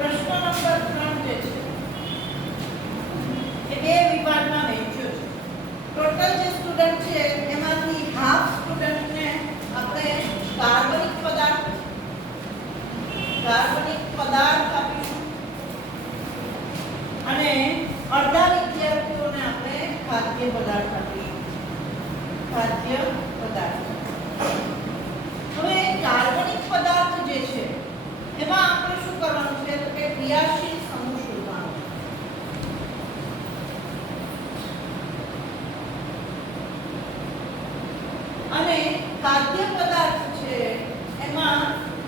પ્રશ્ન નંબર 3 જે છે એ બે વિભાગમાં વહેંચ્યો છે. ટોટલ જે સ્ટુડન્ટ છે એમાંથી હાફ સ્ટુડન્ટને આપણે કાર્બનિક પદાર્થ આપીશું અને અડધા વિદ્યાર્થીઓને આપણે ખાદ્ય પદાર્થ આપીશું. ખાદ્ય પદાર્થ. હવે કાર્બનિક પદાર્થ જે છે એમાં આપણે શું કરવાનું છે તો કે ક્રિયાશીલ સમૂહ શોધવાનો છે. અને ખાદ્ય પદાર્થ છે એમાં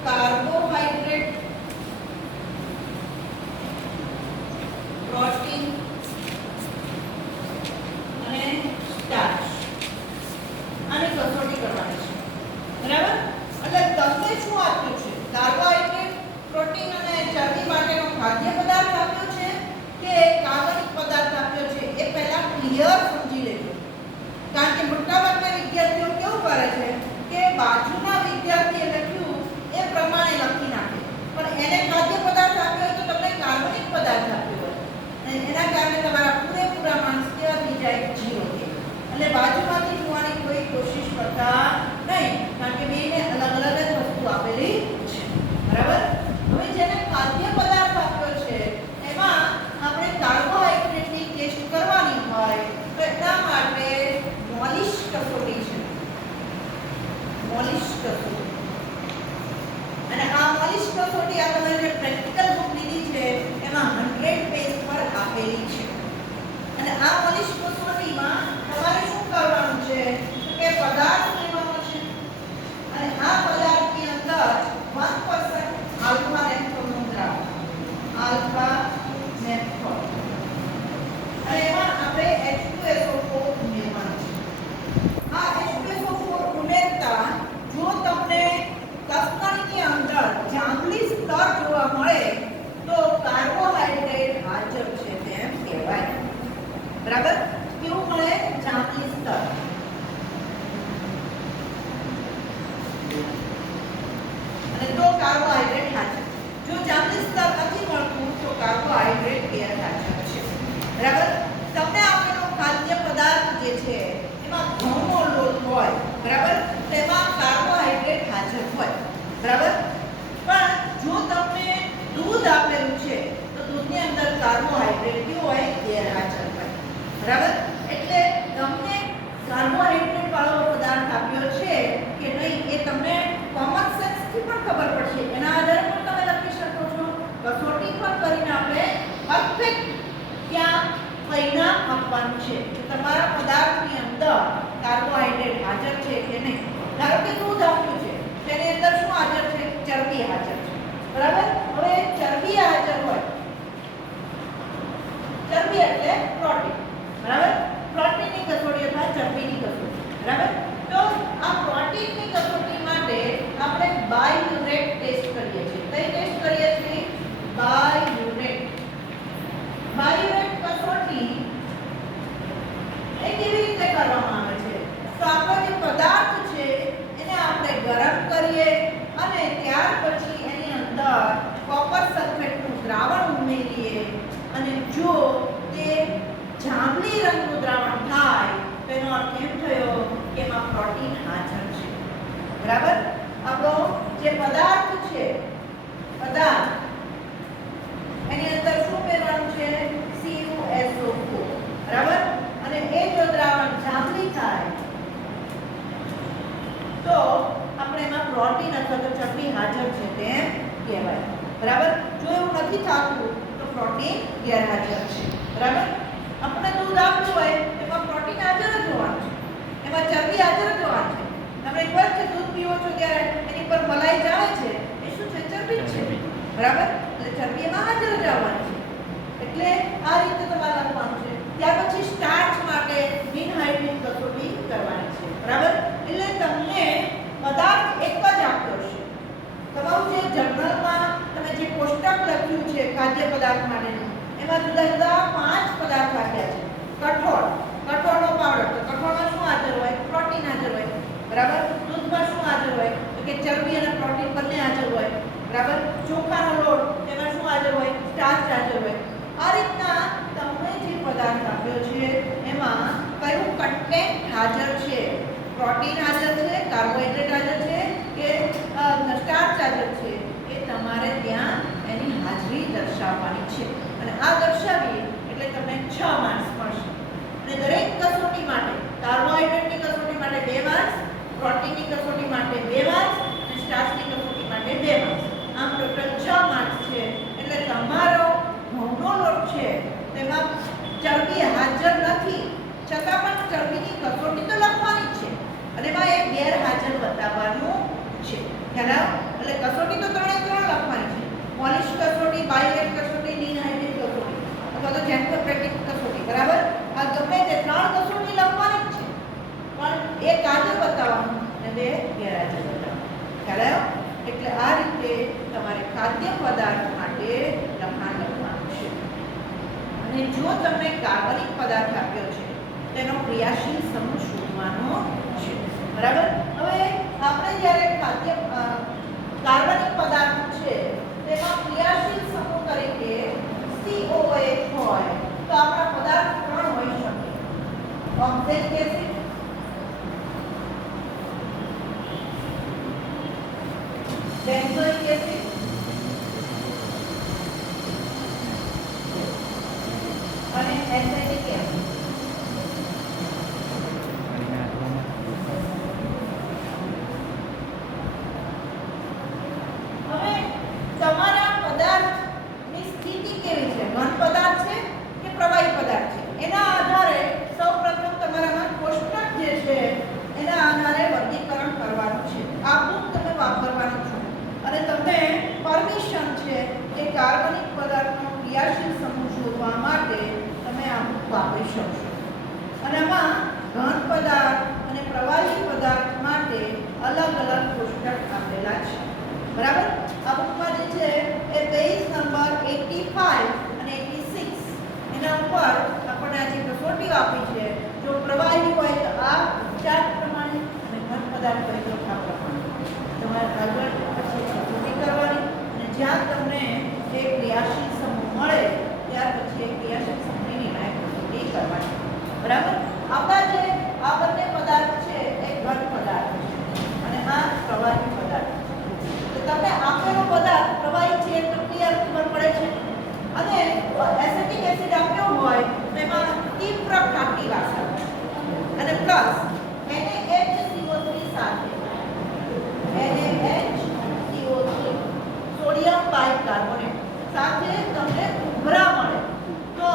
કાર્બોહાઈડ્રેટ, પ્રોટીન અને સ્ટાર્ચ આની કસોટી કરવાની છે. બરાબર? એટલે તમને શું આપ્યું છે? કાર્બોહાઈડ્રેટ, પ્રોટીન અને ચરબી માટેનો ખાદ્ય પદાર્થ આપ્યો છે કે કાર્બનિક પદાર્થ આપ્યો છે એ પહેલા ક્લિયર સમજી લેજો. કારણ કે મોટાભાગના વિદ્યાર્થીઓ કેવું કરે છે કે બાજુના વિદ્યાર્થીએ લખ્યું એ પ્રમાણે લખી નાખે, પણ એને ખાદ્ય પદાર્થ આપ્યો હોય તો તમને કાર્બનિક પદાર્થ આપ્યો હોય અને એના કારણે તમારા પૂરેપૂરા માર્ક્સ કેવા થઈ જાય? 0 થઈ. એટલે બાજુમાંથી જોવાની કોઈ કોશિશ કરતા નહીં, કારણ કે બેને અલગ અલગ જ વસ્તુ આપેલી છે. બરાબર? હવે જેને ખાદ્ય પદાર્થ આપ્યો છે એમાં આપણે કાર્બોહાઈડ્રેટની ટેસ્ટ કરવાની હોય તો એટલા માટે મોલિશ કસોટી છે. મોલિશ કસોટી. અને આ મોલિશ કસોટી આ તમે જે પ્રેક્ટિકલ બુક લીધી છે એમાં 100 પેજ પર આપેલી છે. અને આ મોલિશ કસોટીમાં તમારે શું કરવાનું છે કે પદાર્થ લેવાનો છે અને આ પદાર્થની અંદર 1% આલ્ફા નેફ્થોનનું દ્રાવણ, આલ્ફા નેફ્થોન, અને એમાં આપણે H2SO4 ઉમેરવાનું છે. આ H2SO4 ઉમેરતા જો તમને કસકણીની અંદર જાંબલી સ્તર જોવા મળે તો કાર્બોહાઈડ્રેટ હાજર છે તેમ કહેવાય. બરાબર? કેવું મળે? જાંબલી સ્તર. અને તો કાર્બોહાઈડ્રેટ હાજર. જો જાંબલી સ્તર નથી મળતું તો કાર્બોહાઈડ્રેટ ગેરહાજર છે. બરાબર? તમને આપેલો ખાદ્ય પદાર્થ જે છે એમાં ઘઉંનો લોટ હોય, બરાબર? તેમાં કાર્બોહાઈડ્રેટ હાજર હોય. બરાબર? પણ જો તમને દૂધ આપેલું છે તો દૂધની અંદર કાર્બોહાઈડ્રેટ કેવું હોય? ગેરહાજર હોય. બરાબર? એટલે તમને કાર્બોહાઈડ્રેટ વાળો પદાર્થ આપ્યો છે કે નહીં એ તમને કોમન સેન્સ થી પણ ખબર પડશે. એના આધારે પણ તમે લખી શકો છો. કસોટી પણ કરીને આપણે પરફેક્ટ ક્યાં પરિણામ આપવાનું છે કે તમારા પદાર્થની અંદર કાર્બોહાઈડ્રેટ હાજર છે કે નહીં. ધારો કે દૂધ આપ્યું છે તેની અંદર શું હાજર છે? ચરબી હાજર છે. બરાબર? હવે ચરબી હાજર હોય, ચરબી એટલે પ્રોટીન. બરાબર? પ્રોટીનની કસોટી અથવા ચરબીની કસોટી. બરાબર? તો આ પ્રોટીનની કસોટી માટે આપણે બાયયુરેટ ટેસ્ટ કરીએ છીએ. કઈ ટેસ્ટ કરીએ છીએ? બાયયુરેટ. બાયયુરેટ કસોટી એ કેવી રીતે કરવામાં આવે છે? તો આપણો જે પદાર્થ છે એને આપણે ગરમ કરીએ અને ત્યાર પછી એની અંદર કોપર સલ્ફેટનું દ્રાવણ ઉમેરીએ અને જો તે જાંબલી રંગનું દ્રાવણ થાય તો એનો અર્થ એમ થયો કે એમાં પ્રોટીન હાજર છે. બરાબર? આપણો જે પદાર્થ છે, પદાર્થ એની અંદર શું ઉમેરવાનું છે? CuSO4. બરાબર? અને એ જો દ્રાવણ જાંબલી થાય તો આપણે એમાં પ્રોટીન અથવા તો ચરબી હાજર છે તેમ કહેવાય. બરાબર? જો એવું નથી થતું તો પ્રોટીન ગેરહાજર છે. બરાબર? આપણે દૂધ આપ્યું હોય એમાં પ્રોટીન હાજર જ હોવાનું છે, એમાં ચરબી હાજર જ હોવાની છે. તમે એકવાર જે દૂધ પીવો છો ત્યારે એની પર મલાઈ જાવે છે એ શું છે? ચરબી જ છે. બરાબર? એટલે ચરબી એમાં હાજર જ આવવાની છે. એટલે આ રીતે તમારે લખવાનું છે. ત્યાર પછી સ્ટાર્ચ માટે બિનહાઇડ્રેટ કસોટી કરવાની છે. બરાબર? એટલે તમને પદાર્થ એક જ આપ્યો છે. તમારું જે જર્નલમાં તમે જે કોષ્ટક લખ્યું છે ખાદ્ય પદાર્થ માટેનું એમાં જુદા જુદા 5 પદાર્થ આપ્યા છે. કઠોળ, કઠોળનો પાવડર, તો કઠોળમાં શું હાજર હોય? પ્રોટીન હાજર હોય. બરાબર? દૂધમાં શું હાજર હોય? તો કે ચરબી અને પ્રોટીન બંને હાજર હોય. બરાબર? ચોખાનો લોટ તેમાં શું હાજર હોય? સ્ટાર્ચ હાજર હોય. આ રીતના તમને જે પદાર્થ આપ્યો છે એમાં કયું કન્ટેન્ટ હાજર છે, પ્રોટીન હાજર છે, કાર્બોહાઈડ્રેટ હાજર છે કે સ્ટાર્ચ હાજર છે, એ તમારે ત્યાં એની હાજરી દર્શાવવાની છે. અને આ દર્શાવીએ એટલે તમને 6 માર્ક્સ મળશે. અને દરેક કસોટી માટે કાર્બોહાઈડ્રેટની કસોટી માટે 2 માર્ક્સ, પ્રોટીનની કસોટી માટે 2 માર્ક્સ અને સ્ટાર્ચની કસોટી માટે 2 માર્ક્સ. આમ ટોટલ 6 માર્ક્સ છે. એટલે તમારો ઘઉંનો લોટ છે તેમાં ચરબી હાજર નથી છતાં પણ ચરબીની કસોટી તો લખવાની જ છે અને એમાં એ ગેરહાજર બતાવવાનું છે. ખ્યાલ? એટલે કસોટી તો 3 લખવાની છે. પોલિશ કસોટી, બાયલેટ કસોટી, લીન હાઇડ્રેટ કસોટી અથવા તો જેન્કોપ્રેટિક કસોટી, બરાબર? આ ગમે તે 3 કસોટી લખવાની જ છે પણ એક હાજર બતાવવાનું અને 2 ગેરહાજર બતાવવાનું. ખ્યાલ? એટલે આ રીતે તમારે ખાદ્ય પદાર્થ માટે લખાણ લખવાનું છે. અને જો તમને કાર્બનિક પદાર્થ આપ્યો છે તેનો ક્રિયાશીલ સમૂહ શોધવાનો છે, બરાબર? હવે આપણે જ્યારે ખાદ્ય કાર્બનિક પદાર્થ છે તેમાં ક્રિયાશીલ સમૂહ તરીકે COH હોય તો આપણા પદાર્થ 3 હોઈ શકે. ઓક્ઝેલિક એસિડ, બેન્ઝોઇક એસિડ અને એસિટિક એસિડ. હવે તમારા પદાર્થની સ્થિતિ કેવી છે, ઘન પદાર્થ છે કે પ્રવાહી પદાર્થ છે, એના આધારે સૌપ્રથમ તમારામાં કોષ્ટક જે છે એના આધારે વર્ગીકરણ કરવાનું છે. આ બુક તમે વાપરવાનું છો અને તમને પરમિશન છે કે કાર્બનિક પદાર્થનો ક્રિયાશીલ સમૂહ શોધવા માટે તમે આ બુક વાપરી શકશો. અને આમાં ઘન પદાર્થ અને પ્રવાહી પદાર્થ માટે અલગ અલગ કોષ્ટક આપેલા છે, બરાબર? આ બુકમાં જે છે એ પેજ નંબર 85 અને 86 એના ઉપર આપણને આ જે કસોટીઓ આપી છે, જો પ્રવાહી હોય તો આ ચાર્ટ પ્રમાણે અને ઘન પદાર્થ હોય તો આ પ્રમાણે તમારે આગળ પછી કસોટી કરવાની અને જ્યાં તમને એ ક્રિયાશીલ સમૂહ મળે ત્યાર પછી એ ક્રિયાશીલ સમૂહની નિર્ણાયક કસોટી કરવાની, બરાબર? આપણા જે આ બંને પદાર્થ છે એ ઘન પદાર્થ છે અને આ પ્રવાહી પદાર્થ છે. તો તમને આપેલો પદાર્થ પ્રવાહી છે તો ક્લિયર ખબર પડે છે. અને એસિટિક એસિડ આપ્યો હોય તો એમાં તીવ્ર ખાટી વાસ આવે અને પ્લસ NaHCO3 સાથે NaHCO3 સોડિયમ બાયકાર્બોનેટ સાથે તમને ઉભરા મળે તો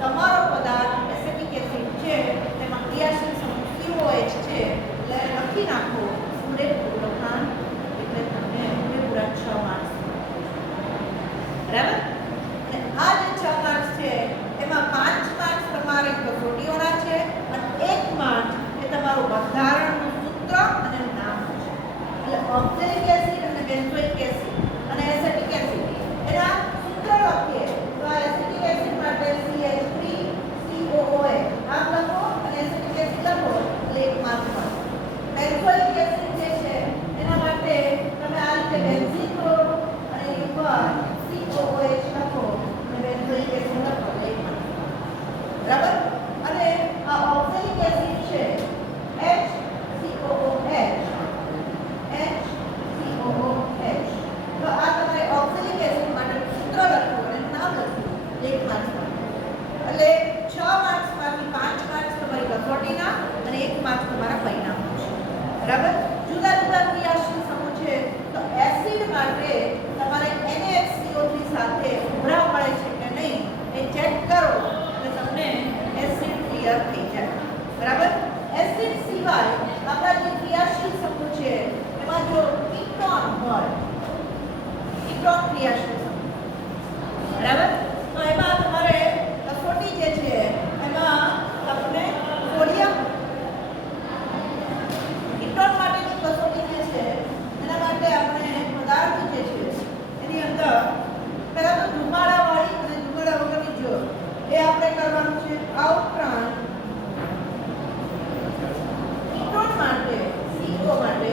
તમારો પદાર્થ એસિટિક એસિડ છે તેમાં ક્રિયાશીલ સમૂહ COH છે એટલે લખી નાખો પૂરેપૂરું લખાણ એટલે તમને પૂરેપૂરા 6 માર્ક્સ, બરાબર? અને આ જે 6 માર્ક્સ છે એમાં 5 માર્ક્સ તમારે કસોટીઓના છે અને 1 માર્ક્સ એ તમારું બંધારણનું સૂત્ર અને નામ છે. એટલે ઓક્ઝેલિક એસિડ અને બેન્ઝોઇક એસિડ અને એસિટિક એસિડ એના સૂત્ર લખીએ તો આ એસિટિક એસિડ માટે CH3COOH આમ લખો અને એસિટિક એસિડ લખો એટલે 1 માર્ક મળે. બેન્ઝોઇક એસિડ જે છે એના માટે તમે આ રીતે બેન્ઝીન લો અને એની ઉપર COOH લખો અને બેન્ઝોઇક એસિડ લખો એટલે 1 માર્ક, બરાબર? અને આ ઓક્ઝેલિક એસિડ છે HCOOH તો આ તમારે ઓક્ઝેલિક એસિડ માટે સૂત્ર લખવું અને નામ લખવું 1 માર્ક્સ મળે. એટલે 6 માર્ક્સમાંથી 5 માર્ક્સ તમારી કસોટીના અને 1 માર્ક્સ તમારા પરિણામનો છે, બરાબર? જુદા જુદા ક્રિયાશીલ સમૂહ છે તો એસિડ માટે તમારે NaHCO3 સાથે ઉભરા મળે છે કે નહીં એ ચેક કરો એટલે તમને એસિડ ક્લિયર થઈ જાય, બરાબર? એસિડ સિવાય આપણા જે ક્રિયાશીલ સમૂહ છે એમાં જો કીટોન હોય, કીટોન ક્રિયાશીલ સમૂહ, બરાબર? તો એમાં તમારે કસોટી જે છે એમાં તમને સોડિયમ કીટોન માટેની કસોટી જે છે એના માટે આપણે પદાર્થ જે છે એની અંદર પહેલા તો ધુમાડાવાળી અને ધુમાડા વગરની જોડ એ આપણે કરવાનું છે. આ ઉપરાંત કીટોન માટે CO માટે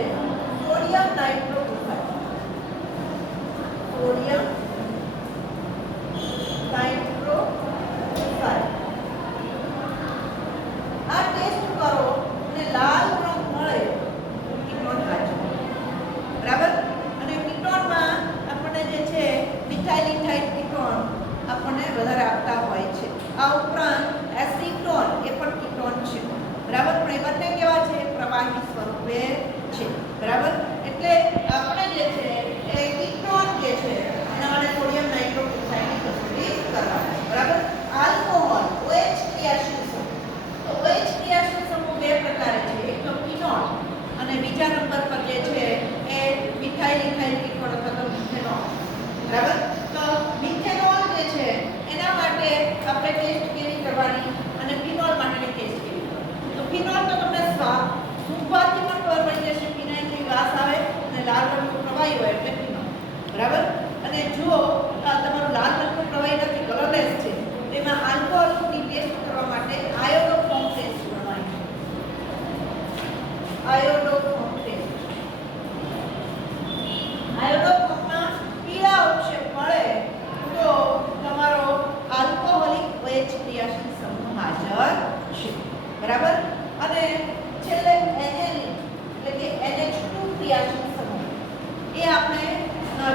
સોડિયમ નાઇટ્રોક્લોરાઇડ, સોડિયમ બરાબર. તો મિથેનોલ જે છે એના માટે આપણે ટેસ્ટ કેવી કરવાની અને ફિનોલ માટેની ટેસ્ટ કેવી કરવાની. તો ફિનોલ તો તમને સુગંધથી પણ ખબર પડી જશે, ફિનાઇલ જેવી વાસ આવે અને લાલ રંગનું પ્રવાહી હોય એટલે ફિનોલ. બરાબર. અને જો તમારું લાલ રંગનું પ્રવાહી નથી, કલરલેસ છે, તેમાં આલ્કોહોલની ટેસ્ટ કરવા માટે આયોડોફોર્મ ટેસ્ટ કરવાની છે. આયોડોફોર્મ ટેસ્ટ. આયોડોફોર્મમાં પીળા અવક્ષેપ મળે તો તમારો આલ્કોહોલિક OH ક્રિયાશીલ સમૂહ હાજર છે. બરાબર. અને છેલ્લે એનેલિન એટલે કે NH2 ક્રિયાશીલ સમૂહ એ આપણે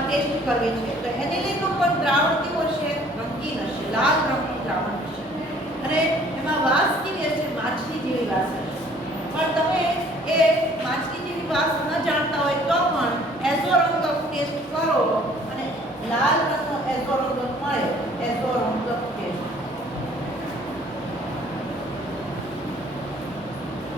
ટેસ્ટ કરવી છે. તો એનેલિનનું પણ દ્રાવણ કેવું હશે? રંગીન હશે, લાલ રંગનું દ્રાવણ હશે અને એમાં વાસ કેવી હશે? માછલી જેવી વાસ હશે. પણ તમે એ માછલી જેવી વાસ ન જાણતા હોય તો પણ એઝોરંગક ટેસ્ટ કરો અને લાલ રંગનો એઝોરંગક મળે, એઝોરંગક ટેસ્ટ,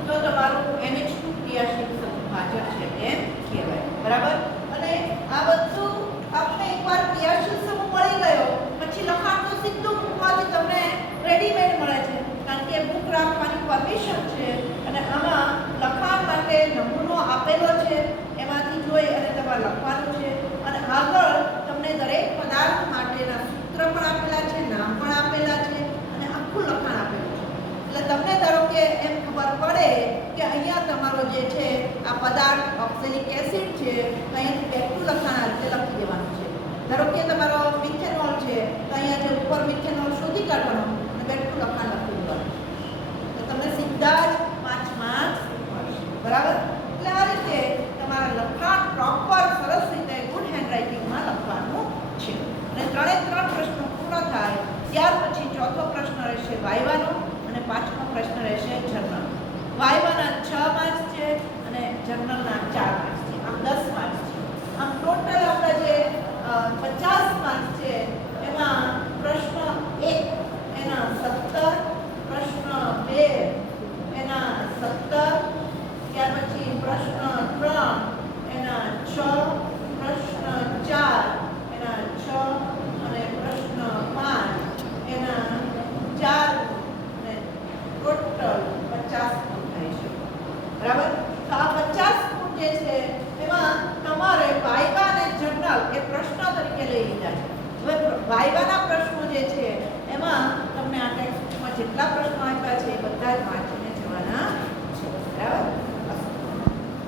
તો તમારું NH2 ક્રિયાશીલ સમૂહ હાજર છે એમ કહેવાય. બરાબર. અને આ બધું આપણે એકવાર ક્રિયાશીલ સમૂહ મળી ગયો પછી લખાણ તો સીધું મૂકવાથી તમને રેડીમેડ મળે છે, કારણ કે બુક રાખવાની પરમિશન છે અને આમાં લખાણ માટે નમૂનો આપેલો છે, એમાંથી જોઈ અને તમારે લખવાનું છે. અને આગળ તમને દરેક પદાર્થ માટેના સૂત્ર પણ આપેલા છે, નામ પણ આપેલા છે અને આખું લખાણ આપેલું છે. એટલે તમને ધારો કે એમ ખબર પડે કે અહીંયા તમારો જે છે આ પદાર્થ ઓક્સેલિક એસિડ છે, તો અહીંયાથી બેકનું લખાણ આ રીતે લખી દેવાનું છે. ધારો કે તમારો મિથેનોલ છે તો અહીંયા જે ઉપર મિથેનોલ શોધી કાઢવાનો અને બેકનું લખાણ લખી દેવાનું, તો તમને સીધા જ 5 માર્ક્સ મળશે. બરાબર. એટલે આ રીતે તમારા લખાણ પ્રોપર સરસ રીતે ગુડ હેન્ડરાઇટિંગમાં લખવાનું છે. અને 3 પ્રશ્નો પૂર્ણ થાય ત્યાર પછી ચોથો પ્રશ્ન રહેશે વાઇવાનો અને પાંચમો પ્રશ્ન રહેશે જર્નલ. વાઇવાના 6 માર્ક્સ છે અને જર્નલના 4 માર્ક્સ છે, આમ 10 માર્ક્સ છે. આમ ટોટલ આપણા જે 50 માર્ક્સ છે એમાં પ્રશ્ન 1 એના 17, પ્રશ્ન 2 એના 17, ત્યાર પછી પ્રશ્ન 3 એના 6, પ્રશ્ન 4 એના 6 અને પ્રશ્ન 5 એના 4 અને ટોટલ 50 ગુણ થાય છે. બરાબર. તો આ 50 ગુણ જે છે એમાં તમારે વાઇવા અને જર્નલ એ પ્રશ્ન તરીકે લઈ લીધા છે. હવે વાઇવાના પ્રશ્નો જે છે એમાં તમને આ ટેક્સ્ટમાં જેટલા પ્રશ્નો આપ્યા છે એ બધા જ વાંચી